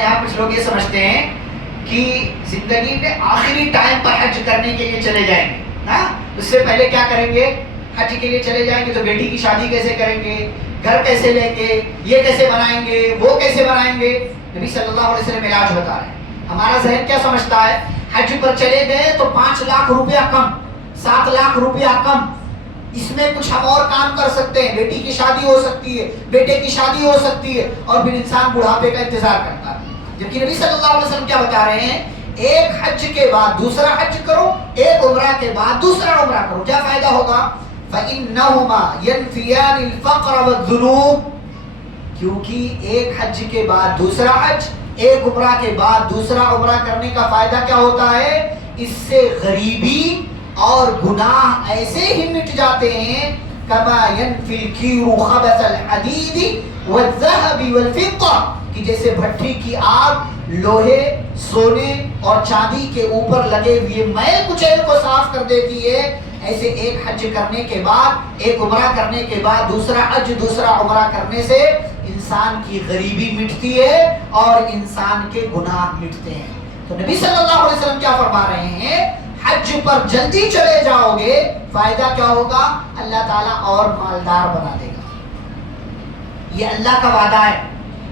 یہاں کچھ لوگ یہ سمجھتے ہیں کہ زندگی میں آخری ٹائم پر حج کرنے کے لیے چلے جائیں گے نا، اس سے پہلے کیا کریں گے؟ حج کے لیے چلے جائیں گے تو بیٹی کی شادی کیسے کریں گے، گھر کیسے لیں گے، یہ کیسے بنائیں گے، وہ کیسے بنائیں گے۔ نبی صلی اللہ علیہ وسلم علاج بتا رہے ہیں۔ ہمارا ذہن کیا سمجھتا ہے؟ حج پر چلے گئے تو 5 لاکھ روپیہ کم، 7 لاکھ روپیہ کم، اس میں کچھ ہم اور کام کر سکتے ہیں، بیٹی کی شادی ہو سکتی ہے، بیٹے کی شادی ہو سکتی ہے، اور پھر انسان بڑھاپے کا انتظار کرتا ہے۔ جبکہ نبی صلی اللہ علیہ وسلم کیا بتا رہے ہیں؟ ایک حج کے بعد دوسرا حج کرو، ایک عمرہ کے بعد دوسرا عمرہ کرو۔ کیا فائدہ ہوگا؟ فَإِنَّهُمَا يَنْفِيَانِ الْفَقْرَ وَالذُّنُوبَ، کیونکہ ایک حج کے بعد دوسرا حج، ایک عمرہ کے بعد دوسرا عمرہ کرنے کا فائدہ کیا ہوتا ہے؟ اس سے غریبی اور گناہ ایسے ہی مٹ جاتے ہیں کما ينفي الكير خبث الحديد والذهب والفضة، کہ جیسے بھٹی کی آگ لوہے، سونے اور چاندی کے اوپر لگے ہوئے میل کچیل کو صاف کر دیتی ہے، ایسے ایک حج کرنے کے بعد، ایک عمرہ کرنے کے بعد دوسرا حج دوسرا عمرہ کرنے سے انسان کی غریبی مٹتی ہے اور انسان کے گناہ مٹتے ہیں۔ تو نبی صلی اللہ علیہ وسلم کیا فرما رہے ہیں؟ حج پر جلدی چلے جاؤ گے، فائدہ کیا ہوگا؟ اللہ تعالیٰ اور مالدار بنا دے گا۔ یہ اللہ کا وعدہ ہے،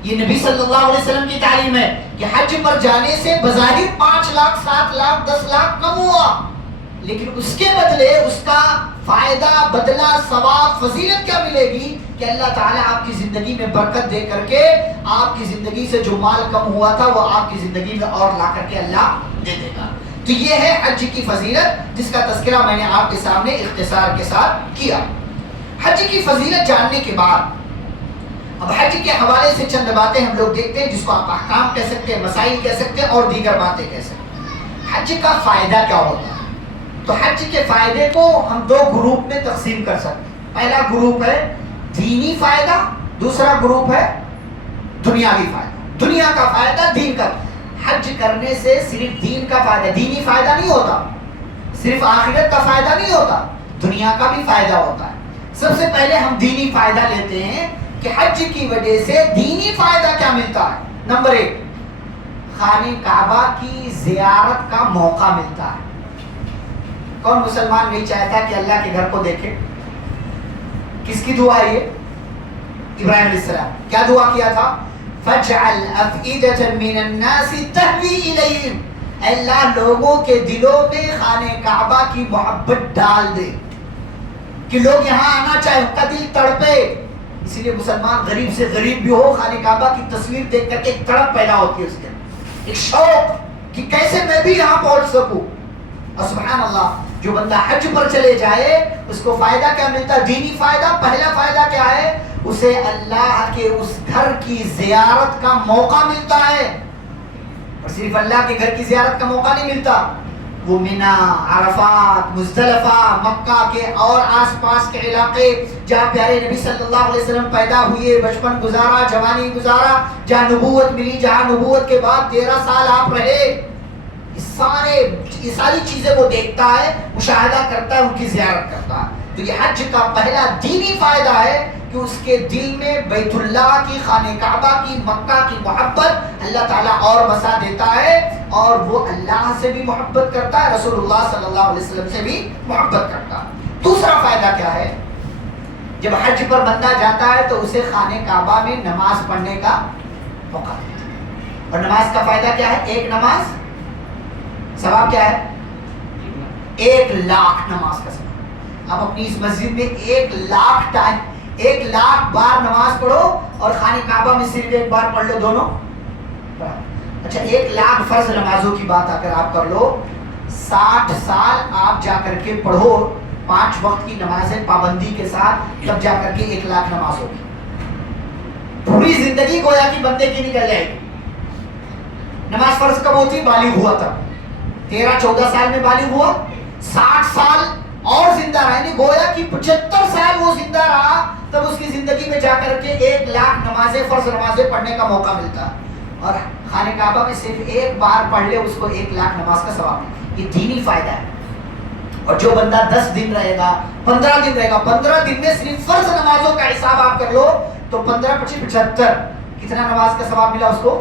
یہ نبی صلی اللہ علیہ وسلم کی تعلیم ہے کہ حج پر جانے سے بظاہر 5 لاکھ 7 لاکھ 10 لاکھ کم ہوا، لیکن اس کے بدلے اس کا فائدہ، بدلہ، ثواب، فضیلت کیا ملے گی کہ اللہ تعالیٰ آپ کی زندگی میں برکت دے کر کے آپ کی زندگی سے جو مال کم ہوا تھا وہ آپ کی زندگی میں اور لا کر کے اللہ دے دے گا۔ تو یہ ہے حج کی فضیلت، جس کا تذکرہ میں نے آپ کے سامنے اختصار کے ساتھ کیا۔ حج کی فضیلت جاننے کے بعد اب حج کے حوالے سے چند باتیں ہم لوگ دیکھتے ہیں، جس کو آپ احکام کہہ سکتے ہیں، مسائل کہہ سکتے ہیں اور دیگر باتیں کہہ سکتے ہیں۔ حج کا فائدہ کیا ہوتا ہے؟ تو حج کے فائدے کو ہم 2 گروپ میں تقسیم کر سکتے ہیں۔ پہلا گروپ ہے دینی فائدہ، دوسرا گروپ ہے دنیاوی فائدہ۔ دنیا کا فائدہ، دین کا۔ حج کرنے سے صرف دین کا فائدہ، دینی فائدہ نہیں ہوتا، صرف آخرت کا فائدہ نہیں ہوتا، دنیا کا بھی فائدہ ہوتا ہے۔ سب سے پہلے ہم دینی فائدہ لیتے ہیں کہ حج کی وجہ سے دینی فائدہ کیا ملتا ہے۔ نمبر 1، خانہ کعبہ کی زیارت کا موقع ملتا ہے۔ کون مسلمان نہیں چاہتا کہ اللہ کے گھر کو دیکھے؟ کس کی دعا ہے یہ؟ ابراہیم علیہ السلام کیا دعا کیا تھا؟ فَاجْعَلْ أَفْئِدَةً مِّنَ النَّاسِ تَهْوِي إِلَيْهِمْ، اے اللہ لوگوں کے دلوں میں خانہ کعبہ کی محبت ڈال دے کہ لوگ یہاں آنا چاہے، ان کا دل تڑپے۔ اسی لیے مسلمان غریب سے غریب بھی ہو، خانہ کعبہ کی تصویر دیکھ کر کے ایک تڑپ پیدا ہوتی ہے اس کے اندر، ایک شوق کہ کیسے میں بھی یہاں پہنچ سکوں۔ اور سبحان اللہ، جو بندہ حج پر چلے جائے اس کو فائدہ کیا ملتا ہے؟ دینی فائدہ۔ پہلا فائدہ کیا ہے؟ اسے اللہ کے اس گھر کی زیارت کا موقع ملتا ہے، اور صرف اللہ کے گھر کی زیارت کا موقع نہیں ملتا، وہ مینا، عرفات، مزدلفہ، مکہ کے اور آس پاس کے علاقے جہاں پیارے نبی صلی اللہ علیہ وسلم پیدا ہوئے، بچپن گزارا، جوانی گزارا، جہاں نبوت ملی، جہاں نبوت کے بعد 13 سال آپ رہے، یہ ساری چیزیں وہ دیکھتا ہے، مشاہدہ کرتا ہے، ان کی زیارت کرتا ہے۔ تو یہ حج کا پہلا دینی فائدہ ہے کہ اس کے دل میں بیت اللہ کی، خانہ کعبہ کی، مکہ کی محبت اللہ تعالیٰ اور بسا دیتا ہے، اور وہ اللہ سے بھی محبت کرتا ہے، رسول اللہ صلی اللہ علیہ وسلم سے بھی محبت کرتا ہے۔ دوسرا فائدہ کیا ہے؟ جب حج پر بندہ جاتا ہے تو اسے خانہ کعبہ میں نماز پڑھنے کا موقع ملتا ہے، اور نماز کا فائدہ کیا ہے؟ ایک نماز ثواب کیا ہے؟ 1 لاکھ نماز کا ثواب۔ اب اپنی اس مسجد میں 1 لاکھ بار نماز پڑھو، اور خانہ کعبہ میں صرف 1 بار پڑھ لو، دونوں اچھا 1 لاکھ فرض نمازوں کی بات اگر آپ کر لو، 60 سال آپ جا کر کے پڑھو 5 وقت کی نمازیں پابندی کے ساتھ، تب جا کر کے 1 لاکھ نماز ہوگی۔ پوری زندگی گویا کی بندے کی نکل جائے گی۔ نماز فرض کب ہوتی؟ بالغ ہوا تھا، 13-14 سال میں بالغ ہوا، 60 سال اور زندہ رہا، یعنی گویا کہ 75 سال وہ زندہ رہا، تب اس کی زندگی میں جا کر کے 1 لاکھ نمازیں، فرض نمازیں پڑھنے کا موقع ملتا، اور خانہ کعبہ میں صرف 1 بار پڑھ لے اس کو 1 لاکھ نماز کا ثواب ہے۔ یہ دینی فائدہ ہے۔ اور جو بندہ 10 دن رہے گا، 15 دن رہے گا، 15 دن میں صرف فرض نمازوں کا حساب آپ کر لو تو 15 × 25 = 75، کتنا نماز کا ثواب ملا اس کو؟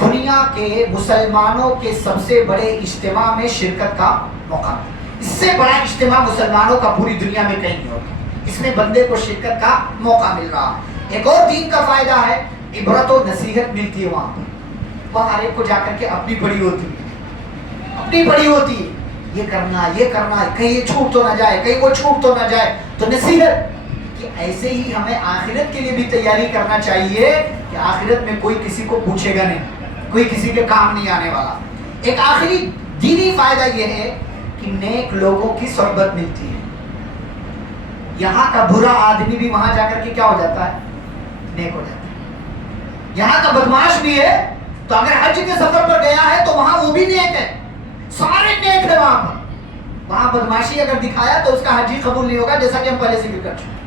دنیا کے مسلمانوں کے سب سے بڑے اجتماع میں شرکت کا موقع ملا. اس سے بڑا اجتماع مسلمانوں کا پوری دنیا میں کہیں نہیں ہوتا. اس میں بندے کو شرکت کا موقع مل رہا. ایک اور دین کا فائدہ ہے, عبرت و نصیحت ملتی ہے وہاں پر. وہاں ہر ایک کو جا کر کے اپنی پڑی ہوتی ہے, اپنی پڑی ہوتی ہے, یہ کرنا کہیں یہ چھوٹ تو نہ جائے, کہیں وہ چھوٹ تو نہ جائے. تو نصیحت کہ ایسے ہی ہمیں آخرت کے لیے بھی تیاری کرنا چاہیے کہ آخرت میں کوئی کسی کو پوچھے گا نہیں, کوئی کسی کے کام نہیں آنے والا. ایک آخری دینی فائدہ یہ ہے کہ نیک لوگوں کی صحبت ملتی ہے. یہاں کا برا آدمی بھی وہاں جا کر کے کیا ہو جاتا ہے, نیک ہو جاتا ہے. یہاں کا بدماش بھی ہے تو اگر حج کے سفر پر گیا ہے تو وہاں وہ بھی نیک ہے, سارے نیک ہے وہاں پر. وہاں بدماشی اگر دکھایا تو اس کا حج ہی قبول نہیں ہوگا, جیسا کہ ہم پہلے ذکر کر چکے.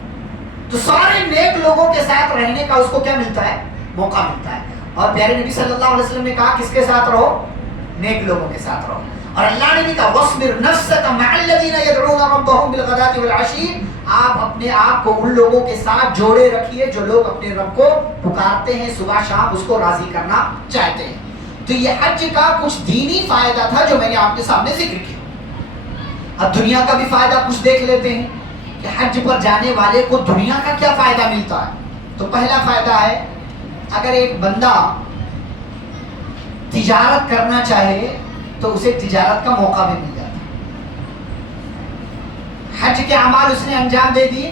تو سارے نیک لوگوں کے ساتھ رہنے کا اس کو کیا ملتا ہے, موقع ملتا ہے. اور پیارے نبی صلی اللہ علیہ وسلم نے کہا کس کے ساتھ رہو, نیک لوگوں کے ساتھ رہو. اور اللہ نے بھی کہا وَاصْبِرْ نَفْسَكَ مَعَ الَّذِينَ يَدْعُونَ رَبَّهُمْ بِالْغَدَاةِ وَالْعَشِيِّ. آپ اپنے آپ کو ان لوگوں کے ساتھ جوڑے رکھیے جو لوگ اپنے رب کو پکارتے ہیں صبح شام, اس کو راضی کرنا چاہتے ہیں. تو یہ حج کا کچھ دینی فائدہ تھا جو میں نے آپ کے سامنے ذکر کیا. اب دنیا کا بھی فائدہ کچھ دیکھ لیتے ہیں کہ حج پر جانے والے کو دنیا کا کیا فائدہ ملتا ہے. تو پہلا فائدہ ہے, اگر ایک بندہ تجارت کرنا چاہے تو اسے تجارت کا موقع بھی مل جاتا ہے. حج کے اعمال اس نے انجام دے دیے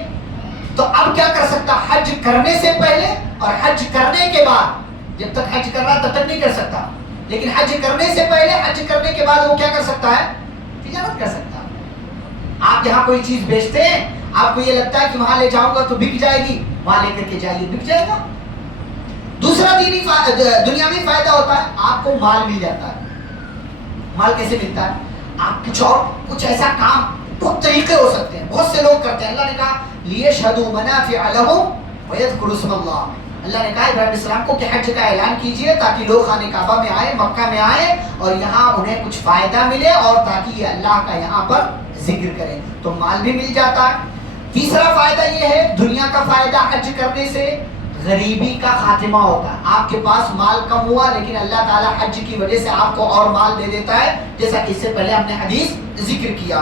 تو اب کیا کر سکتا, حج کرنے سے پہلے اور حج کرنے کے بعد. جب تک حج کر رہا تب تک نہیں کر سکتا, لیکن حج کرنے سے پہلے حج کرنے کے بعد وہ کیا کر سکتا ہے, تجارت کر سکتا ہے. آپ یہاں کوئی چیز بیچتے ہیں, آپ کو یہ لگتا ہے کہ وہاں لے جاؤں گا تو بک جائے گی, وہاں لے کر کے جائیے بک جائے گا. دوسرا دنیاوی فائدہ ہوتا ہے, آپ کو مال مل جاتا ہے. مال کیسے ملتا ہے, آپ کچھ ایسا کام, بہت طریقے ہو سکتے ہیں, بہت سے لوگ کرتے ہیں. اللہ نے کہا لِيَشْهَدُوا مَنَافِعَ لَهُمْ وَيَذْكُرُوا اسْمَ اللَّهِ. اللہ نے کہا ابراہیم علیہ السلام کو کہ حج کا اعلان کیجئے تاکہ لوگ خانہ کعبہ میں آئے, مکہ میں آئے اور یہاں انہیں کچھ فائدہ ملے اور تاکہ یہ اللہ کا یہاں پر ذکر کریں. تو مال بھی مل جاتا ہے. تیسرا فائدہ یہ ہے, دنیا کا فائدہ حج کرنے سے غریبی کا خاتمہ ہوتا ہے. آپ کے پاس مال کم ہوا لیکن اللہ تعالیٰ حج کی وجہ سے آپ کو اور مال دے دیتا ہے, جیسا کہ اس سے پہلے ہم نے حدیث ذکر کیا.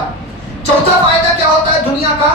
چوتھا فائدہ کیا ہوتا ہے دنیا کا,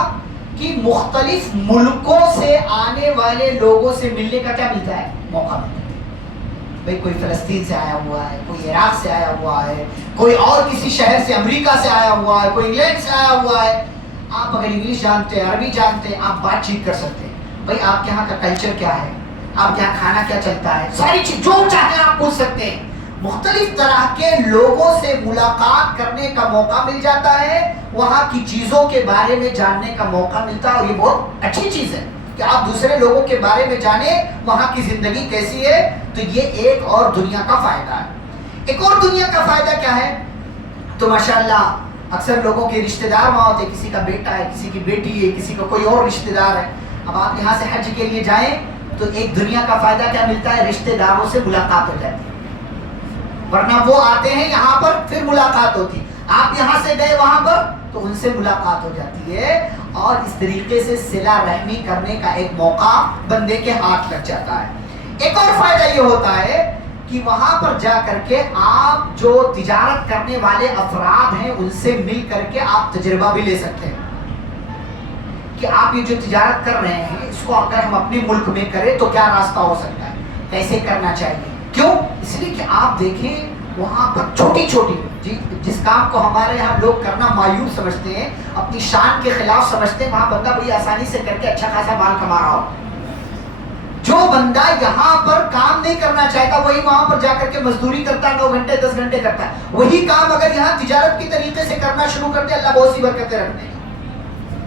کہ مختلف ملکوں سے آنے والے لوگوں سے ملنے کا کیا ملتا ہے, موقع ملتا ہے. بھئی کوئی فلسطین سے آیا ہوا ہے, کوئی عراق سے آیا ہوا ہے, کوئی اور کسی شہر سے, امریکہ سے آیا ہوا ہے, کوئی انگلینڈ سے آیا ہوا ہے. آپ اگر انگلش جانتے ہیں, عربی جانتے ہیں, آپ بات چیت کر سکتے ہیں. بھئی آپ کے یہاں کا کلچر کیا ہے, آپ کے یہاں کھانا کیا چلتا ہے, ساری چیز جو چاہیں آپ پوچھ سکتے ہیں. مختلف طرح کے لوگوں سے ملاقات کرنے کا موقع مل جاتا ہے, وہاں کی چیزوں کے بارے میں جاننے کا موقع ملتا ہے. اور یہ بہت اچھی چیز ہے کہ آپ دوسرے لوگوں کے بارے میں جانیں, وہاں کی زندگی کیسی ہے. تو یہ ایک اور دنیا کا فائدہ ہے. ایک اور دنیا کا فائدہ کیا ہے, تو ماشاءاللہ اکثر لوگوں کے رشتہ دار وہاں ہوتے, کسی کا بیٹا ہے, کسی کی بیٹی ہے, کسی کا کوئی اور رشتہ دار ہے. اب آپ یہاں سے حج کے لیے جائیں تو ایک دنیا کا فائدہ کیا ملتا ہے, رشتہ داروں سے ملاقات ہو جاتی ہے. ورنہ وہ آتے ہیں یہاں پر پھر ملاقات ہوتی, آپ یہاں سے گئے وہاں پر تو ان سے ملاقات ہو جاتی ہے, اور اس طریقے سے صلہ رحمی کرنے کا ایک موقع بندے کے ہاتھ لگ جاتا ہے. ایک اور فائدہ یہ ہوتا ہے کہ وہاں پر جا کر کے آپ جو تجارت کرنے والے افراد ہیں ان سے مل کر کے آپ تجربہ بھی لے سکتے ہیں کہ آپ یہ جو تجارت کر رہے ہیں اس کو اگر ہم اپنے ملک میں کریں تو کیا راستہ ہو سکتا ہے, کیسے کرنا چاہیے. کیوں, اس لیے کہ آپ دیکھیں وہاں پر چھوٹی چھوٹی جس کام کو ہمارے یہاں لوگ کرنا مایوب سمجھتے ہیں, اپنی شان کے خلاف سمجھتے ہیں, وہاں بندہ بڑی آسانی سے کر کے اچھا خاصا مال کما رہا ہو. جو بندہ یہاں پر کام نہیں کرنا چاہتا وہی وہاں پر جا کر کے مزدوری کرتا ہے, 9 گھنٹے 10 گھنٹے کرتا ہے. وہی کام اگر یہاں تجارت کی طریقے سے کرنا شروع کر دے, اللہ بہت سی برکتیں رکھتے ہیں.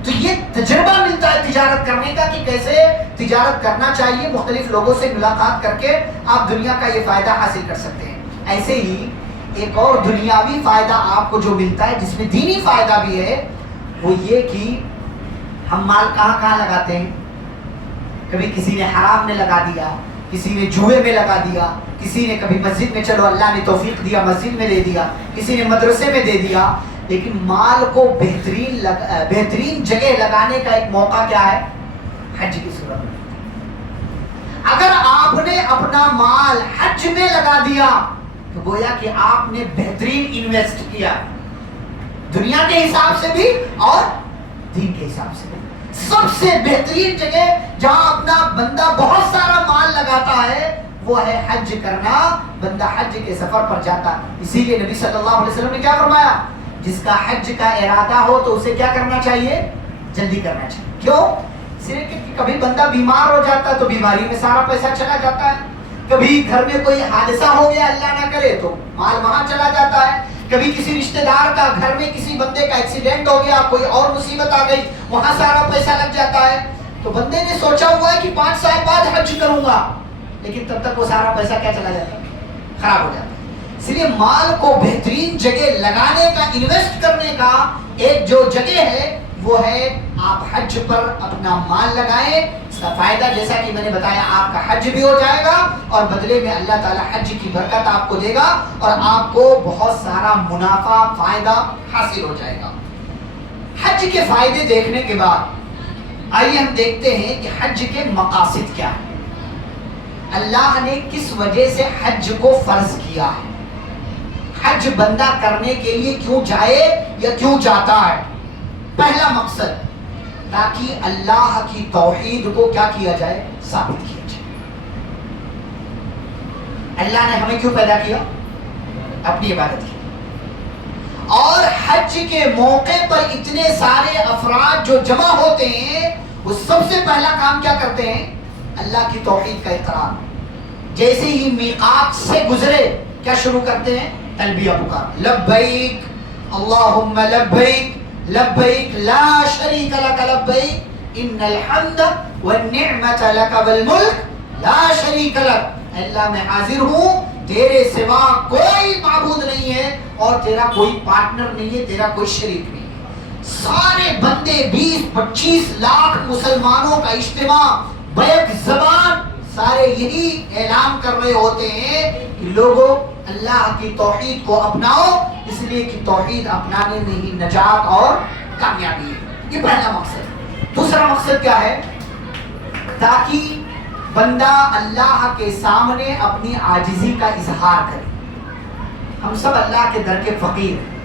تو یہ تجربہ ملتا ہے تجارت کرنے کا کہ کیسے تجارت کرنا چاہیے, مختلف لوگوں سے ملاقات کر کے آپ دنیا کا یہ فائدہ حاصل کر سکتے ہیں. ایسے ہی ایک اور دنیاوی فائدہ آپ کو جو ملتا ہے جس میں دینی فائدہ بھی ہے, وہ یہ کہ ہم مال کہاں کہاں لگاتے ہیں. کبھی کسی نے حرام میں لگا دیا, کسی نے جوئے میں لگا دیا, کسی نے کبھی مسجد میں, چلو اللہ نے توفیق دیا مسجد میں دے دیا, کسی نے مدرسے میں دے دیا. لیکن مال کو بہترین جگہ لگانے کا ایک موقع کیا ہے, حج کی صورت میں. اگر آپ آپ نے اپنا مال حج میں لگا دیا تو گویا کہ آپ نے بہترین انویسٹ کیا، دنیا کے حساب سے بھی اور دین کے حساب سے بھی۔ سب سے بہترین جگہ جہاں اپنا بندہ بہت سارا مال لگاتا ہے وہ ہے حج کرنا۔ بندہ حج کے سفر پر جاتا ہے، اسی لیے نبی صلی اللہ علیہ وسلم نے کیا فرمایا، جس کا حج کا ارادہ ہو تو اسے کیا کرنا چاہیے، جلدی کرنا چاہیے۔ کیوں؟ اس لیے کہ کبھی بندہ بیمار ہو جاتا ہے تو بیماری میں سارا پیسہ چلا جاتا ہے، کبھی گھر میں کوئی حادثہ ہو گیا اللہ نہ کرے تو مال وہاں چلا جاتا ہے، کبھی کسی رشتہ دار کا گھر میں کسی بندے کا ایکسیڈنٹ ہو گیا، کوئی اور مصیبت آ گئی، وہاں سارا پیسہ لگ جاتا ہے۔ تو بندے نے سوچا ہوا ہے کہ 5 سال بعد حج کروں گا، لیکن تب تک وہ سارا پیسہ کیا چلا جاتا ہے، خراب ہو جاتا ہے۔ اس لیے مال کو بہترین جگہ لگانے کا، انویسٹ کرنے کا ایک جو جگہ ہے وہ ہے آپ حج پر اپنا مال لگائیں۔ اس کا فائدہ جیسا کہ میں نے بتایا، آپ کا حج بھی ہو جائے گا اور بدلے میں اللہ تعالیٰ حج کی برکت آپ کو دے گا اور آپ کو بہت سارا منافع، فائدہ حاصل ہو جائے گا۔ حج کے فائدے دیکھنے کے بعد آئیے ہم دیکھتے ہیں کہ حج کے مقاصد کیا ہیں، اللہ نے کس وجہ سے حج کو فرض کیا ہے، حج بندہ کرنے کے لیے کیوں جائے یا کیوں جاتا ہے۔ پہلا مقصد، تاکہ اللہ کی توحید کو کیا کیا جائے، ثابت کیا جائے۔ اللہ نے ہمیں کیوں پیدا کیا، اپنی عبادت کی، اور حج کے موقع پر اتنے سارے افراد جو جمع ہوتے ہیں وہ سب سے پہلا کام کیا کرتے ہیں، اللہ کی توحید کا اقرار۔ جیسے ہی میقات سے گزرے کیا شروع کرتے ہیں، تلبیہ پکار، لبیک اللہم لبیک لبیک لا شریک لک لبیک ان الحمد والنعمت لک والملک لا شریک لک۔ اللہ میں حاضر ہوں، تیرے سوا کوئی معبود نہیں ہے اور تیرا کوئی پارٹنر نہیں ہے، تیرا کوئی شریک نہیں ہے۔ سارے بندے 20-25 لاکھ مسلمانوں کا اجتماع بیک زبان سارے یہی اعلان کر رہے ہوتے ہیں کہ لوگوں اللہ کی توحید کو اپناؤ، اس لیے کہ توحید اپنانے میں ہی نجات اور کامیابی ہے۔ یہ پہلا مقصد۔ دوسرا مقصد کیا ہے، تاکہ بندہ اللہ کے سامنے اپنی عاجزی کا اظہار کرے۔ ہم سب اللہ کے در کے فقیر ہیں،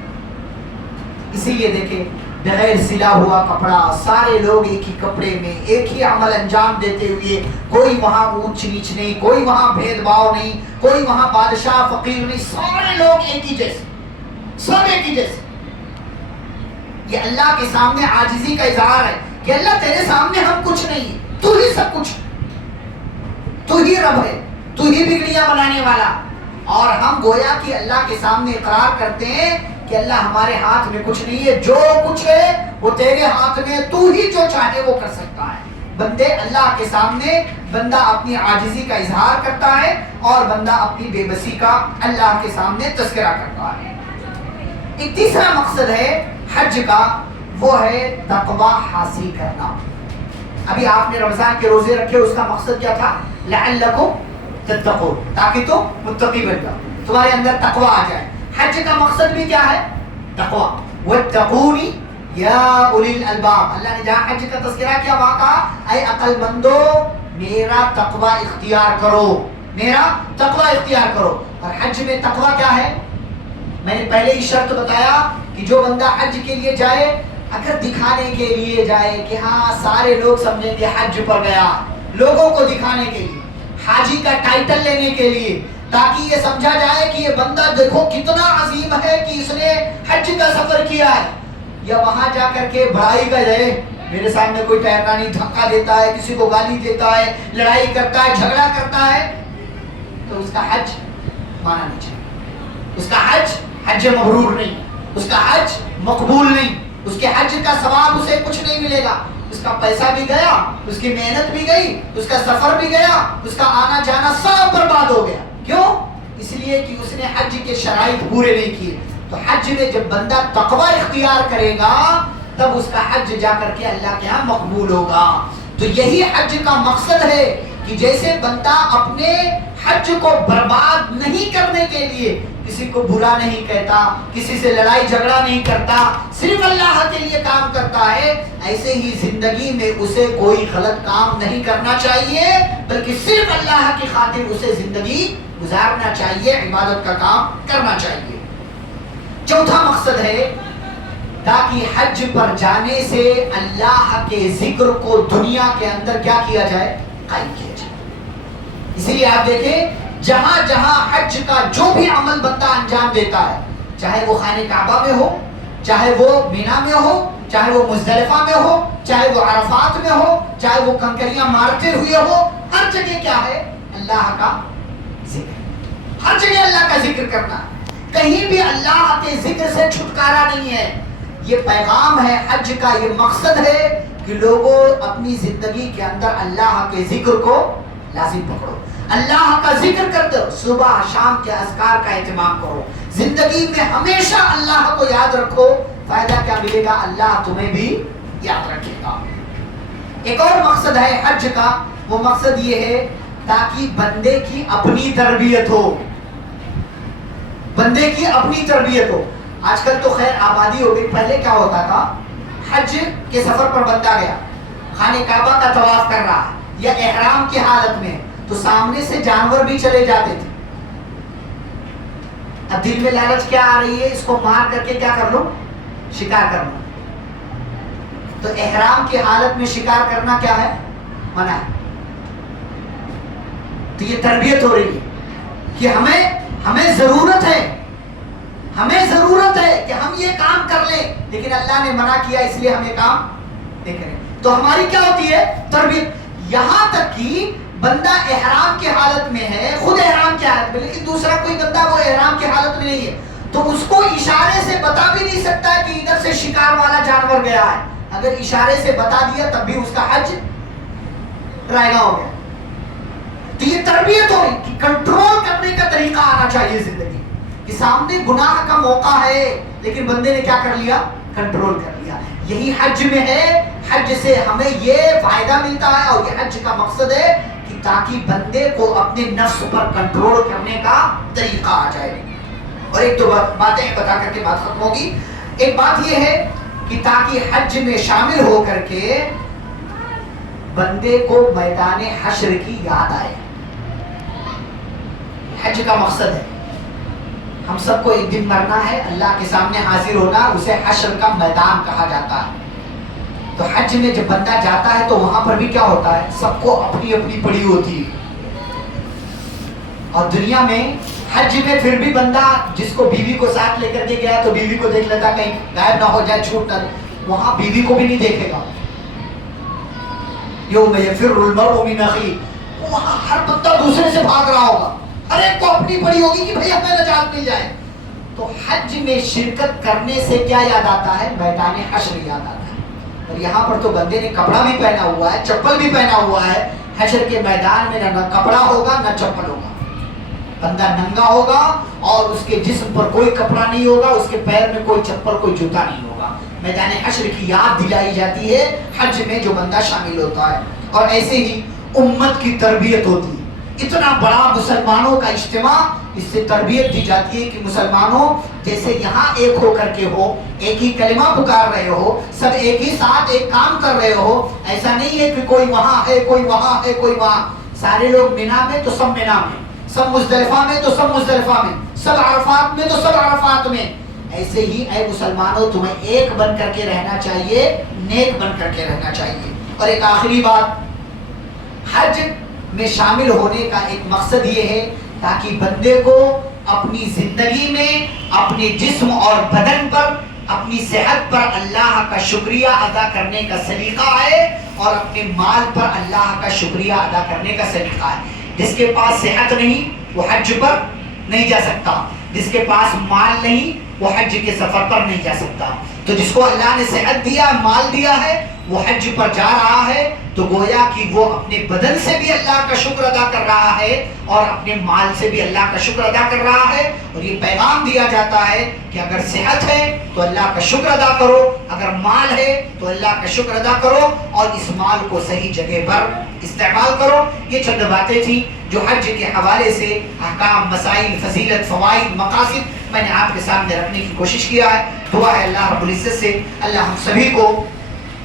اسی لیے دیکھیں بغیر سلا ہوا کپڑا سارے لوگ ایک ہی کپڑے میں ایک ہی عمل انجام دیتے ہوئے، کوئی وہاں اونچ نیچ نہیں، کوئی وہاں بھید بھاؤ نہیں، کوئی وہاں بادشاہ فقیر نہیں، سارے لوگ ایک ہی جیسے، سب ایک ہی جیسے۔ یہ اللہ کے سامنے عاجزی کا اظہار ہے کہ اللہ تیرے سامنے ہم کچھ نہیں ہیں، تو ہی سب کچھ، تو ہی رب ہے، تو ہی بگڑیاں بنانے والا۔ اور ہم گویا کہ اللہ کے سامنے اقرار کرتے ہیں کہ اللہ ہمارے ہاتھ میں کچھ نہیں ہے، جو کچھ ہے وہ تیرے ہاتھ میں، تو ہی جو چاہے وہ کر سکتا ہے۔ بندے اللہ کے سامنے بندہ اپنی عاجزی کا اظہار کرتا ہے اور بندہ اپنی بے بسی کا اللہ کے سامنے تذکرہ کرتا ہے۔ ایک تیسرا مقصد ہے حج کا، وہ ہے تقوی حاصل کرنا۔ ابھی آپ نے رمضان کے روزے رکھے، اس کا مقصد کیا تھا، لعلکم تتقون، تاکہ تم متقی بن جاؤ، تمہارے اندر تقوی آ جائے۔ حج کا مقصد بھی کیا ہے، تقوی۔ واتقونی یا اولی الالباب، اللہ نے جہاں حج کا تذکرہ کیا وہاں کہا اے عقل مندو میرا تقوی اختیار کرو، میرا تقوی اختیار کرو۔ اور حج میں تقوی کیا ہے، میں نے پہلے ہی شرط بتایا کہ جو بندہ حج کے لیے جائے، اگر دکھانے کے لیے جائے کہ ہاں سارے لوگ سمجھیں کہ حج پر گیا، لوگوں کو دکھانے کے لیے، حاجی کا ٹائٹل لینے کے لیے، تاکہ یہ سمجھا جائے کہ یہ بندہ دیکھو کتنا عظیم ہے کہ اس نے حج کا سفر کیا ہے، یا وہاں جا کر کے بڑائی کا جائے، میرے سامنے کوئی ٹھہرنا نہیں، دھکا دیتا ہے، کسی کو گالی دیتا ہے، لڑائی کرتا ہے، جھگڑا کرتا ہے، تو اس کا حج مانا نہیں چاہیے، اس کا حج مبرور نہیں، اس کا حج مقبول نہیں، اس کے حج کا ثواب اسے کچھ نہیں ملے گا، اس کا پیسہ بھی گیا، اس کی محنت بھی گئی، اس کا سفر بھی گیا، اس کا آنا جانا سب برباد ہو گیا۔ کیوں؟ اس لیے کہ اس نے حج کے شرائط پورے نہیں کیے۔ تو حج میں جب بندہ تقوی اختیار کرے گا تب اس کا حج جا کر کے اللہ کے ہاں مقبول ہوگا۔ تو یہی حج کا مقصد ہے کہ جیسے بندہ اپنے حج کو برباد نہیں کرنے کے لیے کسی کو برا نہیں کہتا، کسی سے لڑائی جھگڑا نہیں کرتا، صرف اللہ کے لیے کام کرتا ہے، ایسے ہی زندگی میں اسے کوئی غلط کام نہیں کرنا چاہیے، بلکہ صرف اللہ کی خاطر اسے زندگی گزارنا چاہیے، عبادت کا کام کرنا چاہیے۔ چوتھا مقصد ہے تاکہ حج پر جانے سے اللہ کے ذکر کو دنیا کے اندر کیا کیا جائے، قائم کیا جائے۔ اسی لیے آپ دیکھیں جہاں جہاں حج کا جو بھی عمل بندہ انجام دیتا ہے، چاہے وہ خانہ کعبہ میں ہو، چاہے وہ مینا میں ہو، چاہے وہ مزدلفہ میں ہو، چاہے وہ عرفات میں ہو، چاہے وہ کنکریاں مارتے ہوئے ہو، ہر جگہ کیا ہے، اللہ کا ذکر، ہر جگہ اللہ کا ذکر کرنا، کہیں بھی اللہ کے ذکر سے چھٹکارا نہیں ہے۔ یہ پیغام ہے حج کا، یہ مقصد ہے کہ لوگوں اپنی زندگی کے اندر اللہ کے ذکر کو لازم پکڑو، اللہ کا ذکر کرتے ہو، صبح شام کے اذکار کا اہتمام کرو، زندگی میں ہمیشہ اللہ کو یاد رکھو، فائدہ کیا ملے گا، اللہ تمہیں بھی یاد رکھے گا۔ ایک اور مقصد ہے حج کا، وہ مقصد یہ ہے تاکہ بندے کی اپنی تربیت ہو، بندے کی اپنی تربیت ہو۔ آج کل تو خیر آبادی ہو گئی، پہلے کیا ہوتا تھا، حج کے سفر پر بندہ گیا، خانہ کعبہ کا طواف کر رہا ہے یا احرام کی حالت میں، تو سامنے سے جانور بھی چلے جاتے تھے۔ اب دل میں لالچ کیا آ رہی ہے، اس کو مار کر کے کیا کر لو، شکار کر لو۔ تو احرام کی حالت میں شکار کرنا کیا ہے، منع ہے۔ تو یہ تربیت ہو رہی ہے کہ ہمیں ضرورت ہے، ہمیں ضرورت ہے کہ ہم یہ کام کر لیں، لیکن اللہ نے منع کیا اس لیے ہم یہ کام نہیں کریں۔ تو ہماری کیا ہوتی ہے تربیت، یہاں تک کہ بندہ احرام کی حالت میں ہے، خود احرام کی حالت میں، لیکن دوسرا کوئی بندہ وہ احرام کی حالت میں نہیں ہے، تو اس کو اشارے سے بتا بھی نہیں سکتا کہ ادھر سے شکار والا جانور گیا ہے۔ اگر اشارے سے بتا دیا تب بھی اس کا حج رائگاں ہو گیا۔ تو یہ تربیت ہو رہی کہ کنٹرول کرنے کا طریقہ آنا چاہیے زندگی کہ سامنے گناہ کا موقع ہے، لیکن بندے نے کیا کر لیا، کنٹرول کر لیا۔ یہی حج میں ہے، حج سے ہمیں یہ فائدہ ملتا ہے، اور یہ حج کا مقصد ہے کہ تاکہ بندے کو اپنے نفس پر کنٹرول کرنے کا طریقہ آ جائے۔ اور ایک دو باتیں بتا کر کے بات ختم ہوگی۔ ایک بات یہ ہے کہ تاکہ حج میں شامل ہو کر کے بندے کو میدان حشر کی یاد آئے۔ حج کا مقصد ہے ہم سب کو ایک دن مرنا ہے، اللہ کے سامنے حاضر ہونا، اسے حشر کا میدان کہا جاتا ہے۔ تو حج میں جب بندہ جاتا ہے تو وہاں پر بھی کیا ہوتا ہے، سب کو اپنی اپنی پڑی ہوتی ہے۔ اور دنیا میں حج میں پھر بھی بندہ جس کو بیوی کو ساتھ لے کر کے گیا تو بیوی کو دیکھ لیتا کہیں غائب نہ ہو جائے، چھوٹ نہ، وہاں بیوی کو بھی نہیں دیکھے گا۔ یوم یفر المرء من اخیہ، وہاں ہر بندہ دوسرے سے بھاگ رہا ہوگا، ہر ایک کو اپنی پڑی ہوگی کہ بھئی ہمیں نجات مل جائے۔ تو حج میں شرکت کرنے سے کیا یاد آتا ہے، میدان حشر یاد آتا ہے۔ اور یہاں پر تو بندے نے کپڑا بھی پہنا ہوا ہے، چپل بھی پہنا ہوا ہے، حشر کے میدان میں نہ کپڑا ہوگا نہ چپل ہوگا، بندہ ننگا ہوگا اور اس کے جسم پر کوئی کپڑا نہیں ہوگا، اس کے پیر میں کوئی چپل کوئی جوتا نہیں ہوگا۔ میدان حشر کی یاد دلائی جاتی ہے حج میں جو بندہ شامل ہوتا ہے۔ اور ایسے ہی امت کی تربیت ہوتی ہے، اتنا بڑا مسلمانوں کا اجتماع، اس سے تربیت دی جاتی ہے کہ مسلمانوں جیسے یہاں ایک ہو کر کے ہو، ایک ہی کلمہ پکار رہے ہو، سب ایک ہی ساتھ ایک کام کر رہے ہو۔ ایسا نہیں ہے کہ کوئی وہاں ہے، کوئی وہاں ہے، کوئی وہاں، سارے لوگ مینا میں تو سب مینا میں، سب مزدلفہ میں تو سب مزدلفہ میں، سب عرفات میں تو سب عرفات میں۔ ایسے ہی اے مسلمانوں تمہیں ایک بن کر کے رہنا چاہیے، نیک بن کر کے رہنا چاہیے۔ اور ایک آخری بات، حج میں شامل ہونے کا ایک مقصد یہ ہے تاکہ بندے کو اپنی زندگی میں اپنے جسم اور بدن پر، اپنی صحت پر اللہ کا شکریہ ادا کرنے کا سلیقہ آئے، اور اپنے مال پر اللہ کا شکریہ ادا کرنے کا سلیقہ ہے۔ جس کے پاس صحت نہیں وہ حج پر نہیں جا سکتا، جس کے پاس مال نہیں وہ حج کے سفر پر نہیں جا سکتا۔ تو جس کو اللہ نے صحت دیا، مال دیا ہے، وہ حج پر جا رہا ہے تو گویا کہ وہ اپنے بدن سے بھی اللہ کا شکر ادا کر رہا ہے اور اپنے مال سے بھی اللہ کا شکر ادا کر رہا ہے. اور یہ پیغام دیا جاتا ہے کہ اگر صحت ہے تو اللہ کا شکر ادا کرو, اگر مال ہے تو اللہ کا شکر ادا کرو اور اس مال کو صحیح جگہ پر استعمال کرو. یہ چند باتیں تھیں جو حج کے حوالے سے احکام, مسائل, فضیلت, فوائد, مقاصد میں نے آپ کے سامنے رکھنے کی کوشش کیا ہے. دعا ہے اللہ رب العزت سے اللہ ہم سبھی کو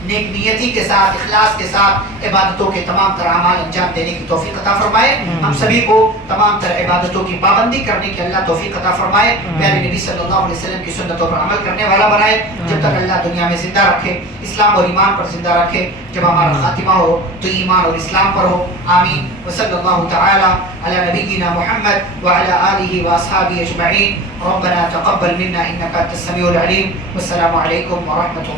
نیک نیتی کے ساتھ, اخلاص کے ساتھ عبادتوں کے تمام تر اعمال انجام دینے کی توفیق عطا فرمائے. ہم سبھی کو تمام تر عبادتوں کی پابندی کرنے کی اللہ توفیق عطا فرمائے. پیارے نبی صلی اللہ علیہ وسلم کی سنتوں پر عمل کرنے والا بنائے. جب تک اللہ دنیا میں زندہ رکھے, اسلام اور ایمان پر زندہ رکھے. جب ہمارا خاتمہ ہو تو ایمان اور اسلام پر ہو. آمین. وصلی اللہ تعالی علی نبینا محمد وعلی آلہ واصحابہ اجمعین. ربنا تقبل منا انک انت السمیع العلیم. والسلام علیکم ورحمۃ اللہ.